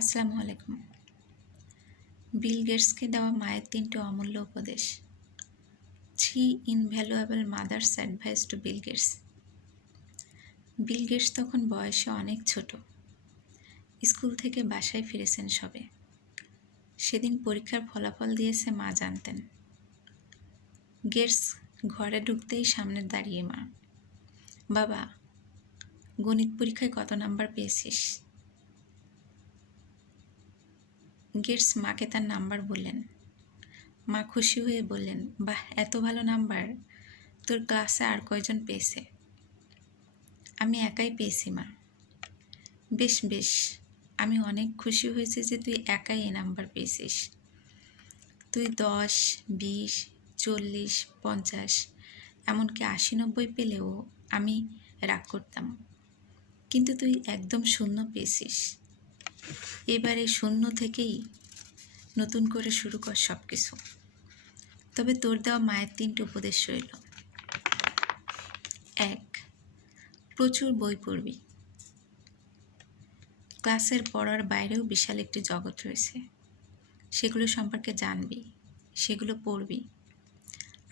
আসসালামু আলাইকুম। বিল গেটসকে দেওয়া মায়ের ৩টি অমূল্য উপদেশ। 3 invaluable mother's advice to Bill Gates. Bill Gates তখন বয়সে অনেক ছোট। স্কুল থেকে বাসায় ফিরেছেন সবে। সেদিন পরীক্ষার ফলাফল দিয়েছে মা জানতেন। গেটস ঘরে ঢুকতেই সামনে দাঁড়িয়ে মা। বাবা, গণিত পরীক্ষায় কত নাম্বার পেয়েছিস? গেটস মাকে তার নাম্বার বললেন। মা খুশি হয়ে বললেন, বাহ, এত ভালো নাম্বার! তোর ক্লাসে আর কয়জন পেয়েছে? আমি একাই পেয়েছি মা। বেশ বেশ, আমি অনেক খুশি হয়েছি যে তুই একাই এ নাম্বার পেয়েছিস। তুই 10, 20, 40, 50 এমনকি 80-90 পেলেও আমি রাগ করতাম, কিন্তু তুই একদম শূন্য পেয়েছিস। এবারে শূন্য থেকেই নতুন করে শুরু কর সব কিছু। তবে তোর দেওয়া মায়ের 3টি উপদেশ রইল। 1. প্রচুর বই পড়বি। ক্লাসের পড়ার বাইরেও বিশাল একটি জগৎ রয়েছে। সেগুলো সম্পর্কে জানবি, সেগুলো পড়বি,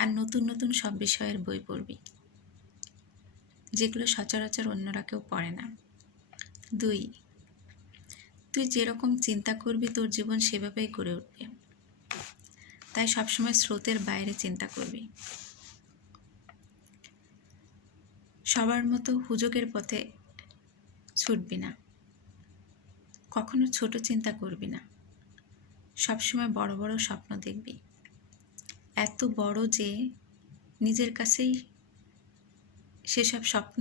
আর নতুন নতুন সব বিষয়ের বই পড়বি, যেগুলো সচরাচর অন্যরা কেউ পড়ে না। 2. তুই যেরকম চিন্তা করবি তোর জীবন সেভাবেই গড়ে উঠবে। তাই সবসময় স্রোতের বাইরে চিন্তা করবি। সবার মতো হুজুগের পথে ছুটবি না। কখনো ছোট চিন্তা করবি না। সবসময় বড় বড় স্বপ্ন দেখবি, এত বড় যে নিজের কাছেই সেসব স্বপ্ন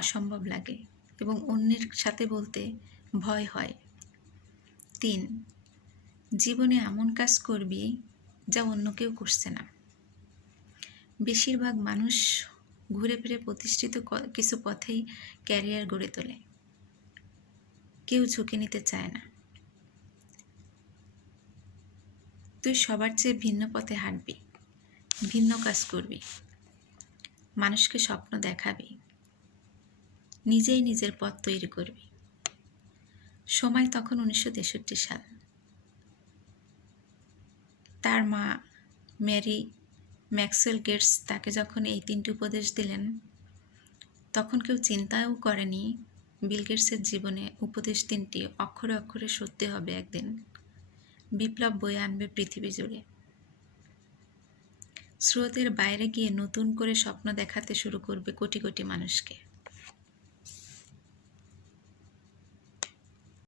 অসম্ভব লাগে এবং অন্যের সাথে বলতে ভয় হয়। 3. জীবনে এমন কাজ করবি যা অন্য কেউ করছে না। বেশিরভাগ মানুষ ঘুরে ফিরে প্রতিষ্ঠিত কিছু পথেই ক্যারিয়ার গড়ে তোলে, কেউ ঝুঁকে নিতে চায় না। তুই সবার চেয়ে ভিন্ন পথে হাঁটবি, ভিন্ন কাজ করবি, মানুষকে স্বপ্ন দেখাবি, নিজেই নিজের পথ তৈরি করবি। সময় তখন 1963 সাল। তার মা মেরি ম্যাক্সওয়েল গেটস তাকে যখন এই 3টি উপদেশ দিলেন, তখন কেউ চিন্তাও করেনি বিল গেটসের জীবনে উপদেশ 3টি অক্ষরে অক্ষরে সত্যি হবে একদিন, বিপ্লব বয়ে আনবে পৃথিবী জুড়ে। স্রোতের বাইরে গিয়ে নতুন করে স্বপ্ন দেখাতে শুরু করবে কোটি কোটি মানুষকে।